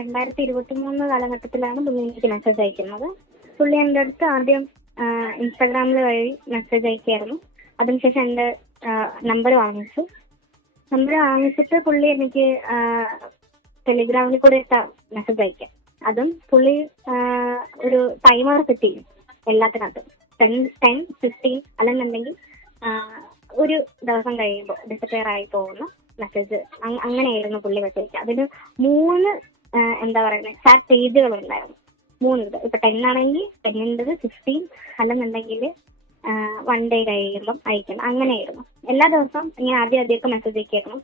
രണ്ടായിരത്തി ഇരുപത്തി മൂന്ന് കാലഘട്ടത്തിലാണ് പുള്ളി എനിക്ക് മെസ്സേജ് അയക്കുന്നത്. പുള്ളി എന്റെ അടുത്ത് ആദ്യം ഇൻസ്റ്റാഗ്രാമിൽ വഴി മെസ്സേജ് അയക്കുകയായിരുന്നു. അതിനുശേഷം എന്റെ നമ്പർ വാങ്ങിച്ചു. നമ്പർ വാങ്ങിച്ചിട്ട് പുള്ളി എനിക്ക് ടെലിഗ്രാമിൽ കൂടെ മെസ്സേജ് അയക്കാം. അതും പുള്ളി ഒരു ടൈമർ സെറ്റ് ചെയ്യും എല്ലാത്തിനകത്തും. ടെൻ ടെൻ ഫിഫ്റ്റീൻ അല്ലെന്നുണ്ടെങ്കിൽ ഒരു ദിവസം കഴിയുമ്പോൾ ഡിസപ്പയർ ആയി പോകുന്ന മെസ്സേജ് അങ്ങനെയായിരുന്നു പുള്ളി മെസ്സേജ് അതിന് മൂന്ന് എന്താ പറയുന്നത് ചാറ്റ് പേജുകൾ ഉണ്ടായിരുന്നു. മൂന്ന് ഇത് ഇപ്പൊ ടെൻ ആണെങ്കിൽ ടെന്നിന്റെത് ഫിഫ്റ്റീൻ അല്ലെന്നുണ്ടെങ്കിൽ വൺ ഡേ കഴിയുമ്പം അയക്കണം. അങ്ങനെയായിരുന്നു. എല്ലാ ദിവസവും ഇങ്ങനെ ആദ്യം ആദ്യമൊക്കെ മെസ്സേജ് അയക്കായിരുന്നു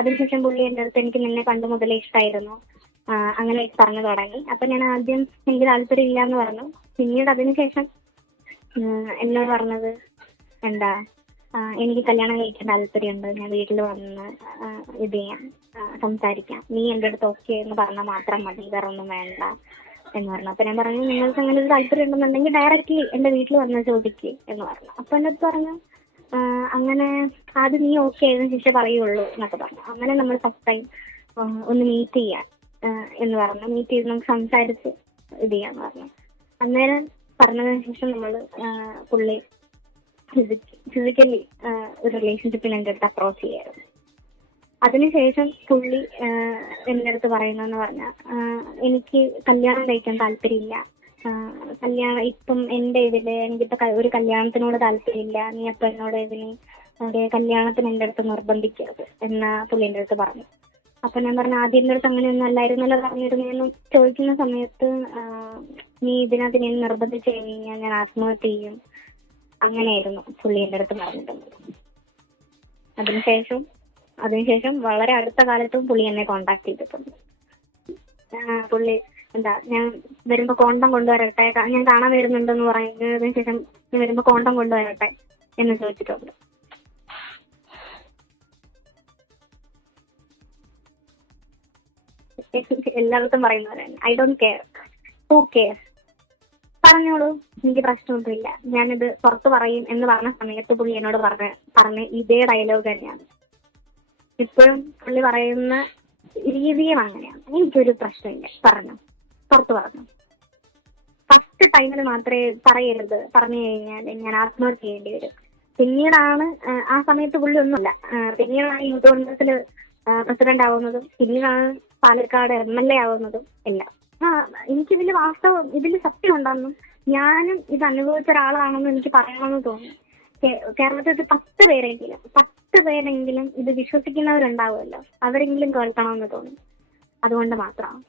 അതിനുശേഷം പുള്ളി എന്റെ അടുത്ത് എനിക്ക് നിന്നെ കണ്ടു മുതലേ ഇഷ്ടമായിരുന്നു അങ്ങനെ പറഞ്ഞു തുടങ്ങി. അപ്പൊ ഞാൻ ആദ്യം എനിക്ക് താല്പര്യം ഇല്ല എന്ന് പറഞ്ഞു. പിന്നീട് അതിനുശേഷം എന്നോട് പറഞ്ഞത് എന്താ? എനിക്ക് കല്യാണം കഴിക്കാൻ താല്പര്യമുണ്ട്. ഞാൻ വീട്ടിൽ വന്ന് ഇത് ചെയ്യാം സംസാരിക്കാം. നീ എന്റെ അടുത്ത് ഓക്കെ എന്ന് പറഞ്ഞാൽ മാത്രം മതി വേറെ ഒന്നും വേണ്ട എന്ന് പറഞ്ഞു. അപ്പൊ ഞാൻ പറഞ്ഞു നിങ്ങൾക്ക് അങ്ങനെ ഒരു താല്പര്യം ഉണ്ടെന്നുണ്ടെങ്കിൽ ഡയറക്റ്റ്ലി എന്റെ വീട്ടിൽ വന്ന് ചോദിക്ക് എന്ന് പറഞ്ഞു. അപ്പൊ എന്റെ പറഞ്ഞു അങ്ങനെ ആദ്യം നീ ഓക്കെ ആയതിനു ശേഷം പറയുള്ളൂ എന്നൊക്കെ പറഞ്ഞു. അങ്ങനെ നമ്മൾ ഫസ്റ്റ് ടൈം ഒന്ന് മീറ്റ് ചെയ്യാം എന്ന് പറഞ്ഞു. മീറ്റ് ചെയ്ത് നമുക്ക് സംസാരിച്ച് ഇത് ചെയ്യാന്ന് പറഞ്ഞു. അന്നേരം പറഞ്ഞതിന് ശേഷം നമ്മൾ പുള്ളി ഫിസിക്കലി ഒരു റിലേഷൻഷിപ്പിൽ എന്റെ അടുത്ത് അപ്രോച്ച് ചെയ്യായിരുന്നു. അതിനുശേഷം പുള്ളി എന്റെ അടുത്ത് പറയുന്നതെന്ന് പറഞ്ഞാൽ എനിക്ക് കല്യാണം കഴിക്കാൻ താല്പര്യമില്ല. കല്യാണം ഇപ്പം എന്റെ ഇതിൽ എനിക്കിപ്പോ ഒരു കല്യാണത്തിനോട് താല്പര്യമില്ല. നീ അപ്പൊ എന്നോട് ഇതിന് ഒരു കല്യാണത്തിന് എന്റെ അടുത്ത് നിർബന്ധിക്കരുത് എന്ന പുള്ളി എന്റെ അടുത്ത് പറഞ്ഞു. അപ്പൊ ഞാൻ പറഞ്ഞു ആദ്യം എന്റെ അടുത്ത് അങ്ങനെയൊന്നും അല്ലായിരുന്നല്ലോ പറഞ്ഞിരുന്നു ചോദിക്കുന്ന സമയത്ത് നീ ഇതിനകത്ത് ഞാൻ നിർബന്ധിച്ചു? കഴിഞ്ഞാൽ ഞാൻ ആത്മഹത്യ ചെയ്യും. അങ്ങനെയായിരുന്നു പുള്ളി എന്റെ അടുത്ത് പറഞ്ഞിട്ടുണ്ട് അതിനുശേഷം അതിനുശേഷം വളരെ അടുത്ത കാലത്തും പുള്ളി എന്നെ കോണ്ടാക്ട് ചെയ്തിട്ടുണ്ട്. പുള്ളി എന്താ ഞാൻ വരുമ്പോ കോണ്ടം കൊണ്ടുവരട്ടെ ഞാൻ കാണാൻ വരുന്നുണ്ടെന്ന് പറയുന്നതിന് ശേഷം ഞാൻ വരുമ്പോ കോണ്ടം കൊണ്ടുവരട്ടെ എന്ന് ചോദിച്ചിട്ടുണ്ട്. എല്ലായിടത്തും പറയുന്നത് I don't care who care പറഞ്ഞോളൂ. എനിക്ക് പ്രശ്നമൊന്നുമില്ല. ഞാനിത് പുറത്ത് പറയും എന്ന് പറഞ്ഞ സമയത്ത് പുള്ളി എന്നോട് പറഞ്ഞ പറഞ്ഞ ഇതേ ഡയലോഗ് തന്നെയാണ്. ഇപ്പോഴും പുള്ളി പറയുന്ന രീതിയും അങ്ങനെയാണ്. എനിക്കൊരു പ്രശ്നമില്ല. പറഞ്ഞു. പുറത്ത് പറഞ്ഞു. ഫസ്റ്റ് ടൈമിൽ മാത്രമേ പറയരുത്. പറഞ്ഞു കഴിഞ്ഞാൽ ഞാൻ ആത്മഹത്യ ചെയ്യേണ്ടി വരും. പിന്നീടാണ് ആ, സമയത്ത് പുള്ളി ഒന്നുമില്ല. പിന്നീടാണ് യൂത്ത് കോൺഗ്രസിൽ പ്രസിഡന്റ് ആവുന്നതും പിന്നീടാണ് പാലക്കാട് എം എൽ എ ആവുന്നതും എല്ലാം. ആ എനിക്ക് ഇതിൽ വാസ്തവം ഇതിൽ സത്യം ഉണ്ടെന്നും ഞാനും ഇത് അനുഭവിച്ച ഒരാളാണെന്ന് എനിക്ക് പറയണമെന്ന് തോന്നുന്നു കേരളത്തിൽ പത്ത് പേരെങ്കിലും പത്ത് പേരെങ്കിലും ഇത് വിശ്വസിക്കുന്നവരുണ്ടാവുമല്ലോ. അവരെങ്കിലും കേൾക്കണമെന്ന് തോന്നി. അതുകൊണ്ട് മാത്രമാണ്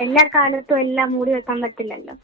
എല്ലാ കാലത്തും എല്ലാം മൂടി വെക്കാൻ പറ്റില്ലല്ലോ.